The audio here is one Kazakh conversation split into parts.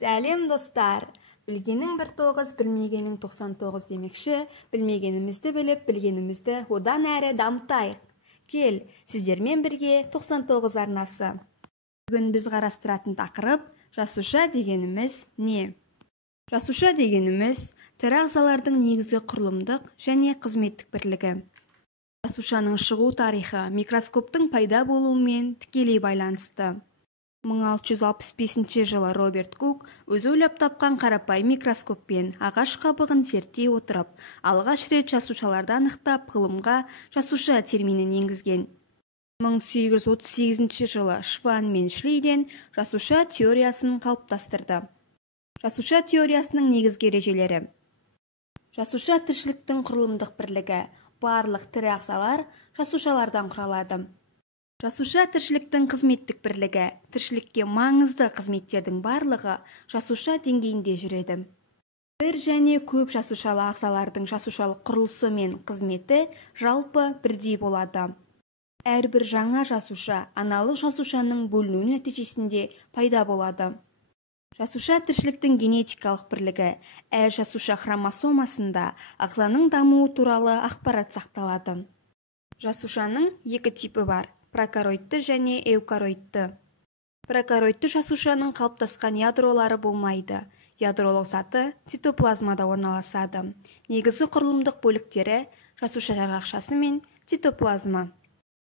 Сәлем достар! Білгенің 19, білмегенің 99 демекші, білмегенімізді біліп, білгенімізді одан әрі дамытайық. Кел, сіздермен бірге 99 арнасы. Бүгін біз қарастыратын тақырып жасуша дегеніміз не? Жасуша дегеніміз тірі ағзалардың негізгі құрылымдық және қызметтік бірлігі. Жасушаның шығу тарихы микроскоптың пайда болуымен тікелей байланысты. 1665 жылы Роберт Кук өзі ойлап тапқан қарапайым микроскоппен ағаш қабығын зерттей отырып, алғаш рет жасушаларды анықтап, ғылымға жасуша терминін енгізген. 1838 жылы Шван мен Шлейден жасуша теориясын қалыптастырды. Жасуша теориясының негізгі ережелері. Жасуша тіршіліктің құрылымдық бірлігі. Барлық тірі ағзалар жасушалардан құралады. Жасуша тіршіліктің қызметтік бірлігі. Тіршілікке маңызды қызметтердің барлығы жасуша деңгейінде жүреді. Бір және көп жасушалы ағзалардың жасушалық құрылысы мен қызметі жалпы бірдей болады. Әрбір жаңа жасуша аналық жасушаның бөліну нәтижесінде пайда болады. Жасуша тіршіліктің генетикалық бірлігі. Әр жасуша хромосомасында ағзаның дамуы туралы ақпарат сақталады. Жасушаның екі типі бар: прокароидты және эукароидты. Прокароидты жасушаның қалыптасқан ядролары болмайды. Ядролық заты цитоплазмада орналасады. Негізгі құрылымдық бөліктері жасуша жарғақшасы мен цитоплазма.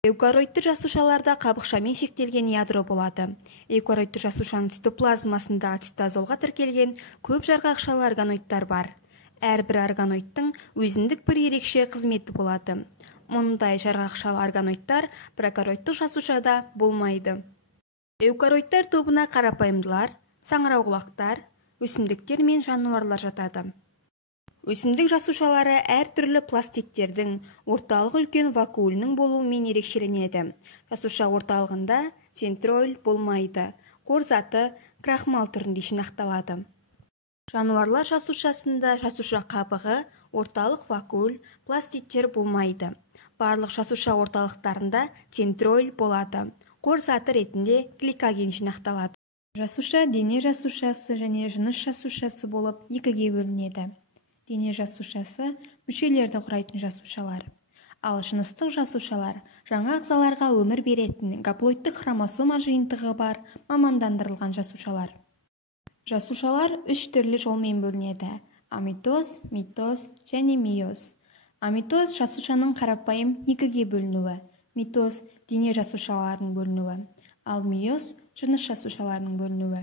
Эукароидты жасушаларда қабықшамен шектелген ядро болады. Эукароидты жасушаның цитоплазмасында цитозолға тіркелген көп жарғақшалы органоидтар бар. Әрбір органоидтың өзіндік бір ерекше қызметі болады. Мұндай жарғақшалы органоидтар прокароидты жасушада болмайды. Эукароидтар тобына қарапайымдылар, саңырауқұлақтар, өсімдіктер мен жануарлар жатады. Өсімдік жасушалары әртүрлі пластидтердің орталық үлкен вакуолінің болуымен ерекшеленеді. Жасуша орталығында центроль болмайды. Қор заты крахмал түрінде жинақталады. Жануарлар жасушасында жасуша қабығы, орталық вакуол, пластидтер болмайды. Барлық жасуша орталықтарында центроль болады. Қор заты ретінде гликоген жинақталады. Жасуша дене жасушасы және жыныс жасушасы болып екіге бөлінеді. Дене жасушасы мүшелерді құрайтын жасушалар. Ал жыныстық жасушалар жаңа ағзаларға өмір беретін гаплоидтік хромосома жиынтығы бар мамандандырылған жасушалар. Жасушалар үш түрлі жолмен бөлінеді: амитоз, митоз және мейоз. Амитоз жасушаның қарапайым екіге бөлінуі, митоз дене жасушаларының бөлінуі, ал мейоз жыныс жасушаларының бөлінуі.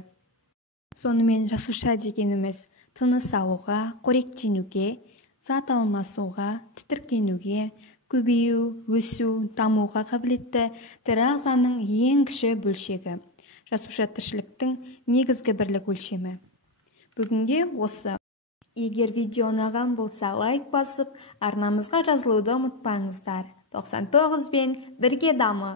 Сонымен жасуша дегеніміз тыныс алуға, қоректенуге, зат алмасуға, тітіркенуге, көбею, өсу, дамуға қабілетті тірі ағзаның ең кіші бөлшегі. Жасуша тіршіліктің негізгі бірлік өлшемі. Бүгінге осы. Егер видео ұнаған болса, лайк басып, арнамызға жазылуды ұмытпаңыздар. 99 бен бірге дамы!